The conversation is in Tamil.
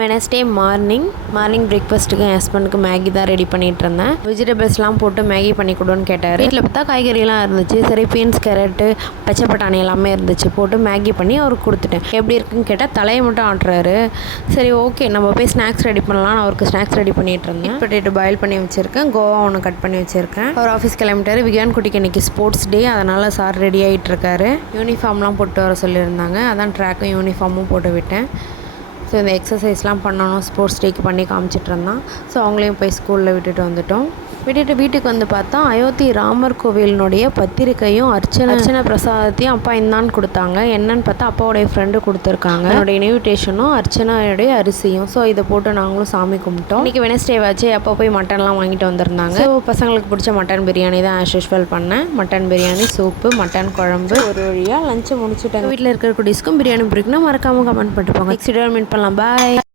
வெனஸ்டே மார்னிங் பிரேக்ஃபாஸ்ட்டுக்கு என் ஹஸ்பண்டுக்கு மேகி தான் ரெடி பண்ணிகிட்டு இருந்தேன். வெஜிடபிள்ஸ்லாம் போட்டு மேகி பண்ணி கொடுன்னு கேட்டார். வீட்டில் பார்த்தா காய்கறிலாம் இருந்துச்சு. சரி பீன்ஸ், கேரட்டு, பச்சை பட்டாணி எல்லாமே இருந்துச்சு. போட்டு மேகி பண்ணி அவருக்கு கொடுத்துட்டேன். எப்படி இருக்குன்னு கேட்டால் தலையை மட்டும் ஆட்டுறாரு. சரி ஓகே நம்ம போய் ஸ்நாக்ஸ் ரெடி பண்ணலாம்னு அவருக்கு ஸ்நாக்ஸ் ரெடி பண்ணிகிட்டு இருந்தேன். பொட்டேட்டோ பாயில் பண்ணி வச்சுருக்கேன். கோவா ஒன்று கட் பண்ணி வச்சுருக்கேன். அவர் ஆஃபீஸ் கிளம்பிட்டார். விகான் குட்டிக்கு இன்றைக்கி ஸ்போர்ட்ஸ் டே, அதனால் சார் ரெடி ஆகிட்டு இருக்காரு. யூனிஃபார்ம்லாம் போட்டு வர சொல்லியிருந்தாங்க. அதான் ட்ராக்கும் யூனிஃபார்மும் போட்டு விட்டேன். ஸோ இந்த எக்ஸசைஸ்லாம் பண்ணணும், ஸ்போர்ட்ஸ் டேக்கு பண்ணி காமிச்சிட்ருந்தான். ஸோ அவங்களையும் போய் ஸ்கூலில் விட்டுட்டு வந்துட்டோம். வீட்டுக்கு வந்து பார்த்தா அயோத்தி ராமர் கோவிலினுடைய பத்திரிக்கையும் அர்ச்சனை பிரசாதத்தையும் அப்பா இந்தான்னு கொடுத்தாங்க. என்னன்னு பார்த்தா அப்பாவுடைய ஃப்ரெண்டு கொடுத்துருக்காங்க. என்னோடய இன்விடேஷனும் அர்ச்சனையுடைய அரிசியும். ஸோ இதை போட்டு நாங்களும் சாமி கும்பிட்டோம். இன்றைக்கி வெனஸ்டே ஆச்சு. அப்போ போய் மட்டன்லாம் வாங்கிட்டு வந்திருந்தாங்க. ஸோ பசங்களுக்கு பிடிச்ச மட்டன் பிரியாணி தான் ஆஸ் யூஷுவல் பண்ணேன். மட்டன் பிரியாணி, சூப்பு, மட்டன் குழம்பு. ஒரு வழியாக லஞ்சை முடிச்சுட்டாங்க. வீட்டில் இருக்கிற குட்டீஸ்க்கும் பிரியாணி பிடிக்குன்னா மறக்காமல் கமெண்ட் பண்ணிட்டு போங்க. நெக்ஸ்ட் வீடியோவில் மீட் பண்ணலாம். பாய்.